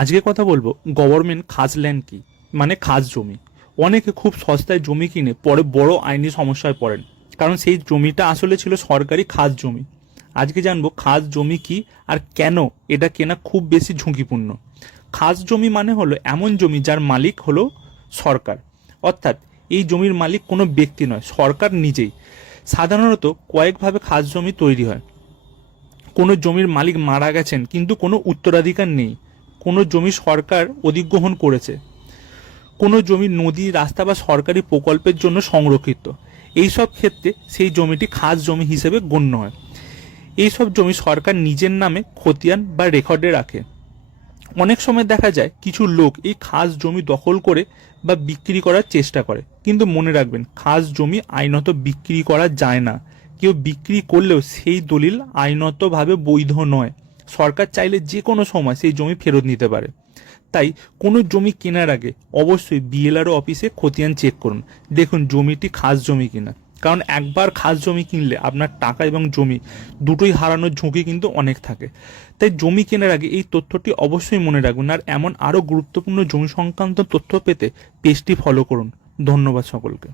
আজকে কথা বলবো গভর্নমেন্ট খাস ল্যান্ড কি, মানে খাস জমি। অনেকে খুব সস্তায় জমি কিনে পরে বড় আইনি সমস্যায় পড়েন, কারণ সেই জমিটা আসলে ছিল সরকারি খাস জমি। আজকে জানবো খাস জমি কি আর কেন এটা কেনা খুব বেশি ঝুঁকিপূর্ণ। খাস জমি মানে হলো এমন জমি যার মালিক হলো সরকার, অর্থাৎ এই জমির মালিক কোনো ব্যক্তি নয়, সরকার নিজেই। সাধারণত কয়েকভাবে খাস জমি তৈরি হয়। কোনো জমির মালিক মারা গেছেন কিন্তু কোনো উত্তরাধিকার নেই, কোনো জমি সরকার অধিগ্রহণ করেছে, কোনো জমি নদী, রাস্তা বা সরকারি প্রকল্পের জন্য সংরক্ষিত। এই সব ক্ষেত্রে সেই জমিটি খাস জমি হিসেবে গণ্য হয়। এই সব জমি সরকার নিজের নামে খতিয়ান বা রেকর্ডে রাখে। অনেক সময় দেখা যায় কিছু লোক এই খাস জমি দখল করে বা বিক্রি করার চেষ্টা করে, কিন্তু মনে রাখবেন খাস জমি আইনত বিক্রি করা যায় না। কেউ বিক্রি করলেও সেই দলিল আইনতভাবে বৈধ নয়। সরকার চাইলে যে কোনো সময় সেই জমি ফেরত নিতে পারে। তাই কোনো জমি কেনার আগে অবশ্যই বিএলআরও অফিসে খতিয়ান চেক করুন, দেখুন জমিটি খাস জমি কিনা। কারণ একবার খাস জমি কিনলে আপনার টাকা এবং জমি দুটোই হারানোর ঝুঁকি কিন্তু অনেক থাকে। তাই জমি কেনার আগে এই তথ্যটি অবশ্যই মনে রাখবেন। আর এমন আরও গুরুত্বপূর্ণ জমি সংক্রান্ত তথ্য পেতে পেজটি ফলো করুন। ধন্যবাদ সকলকে।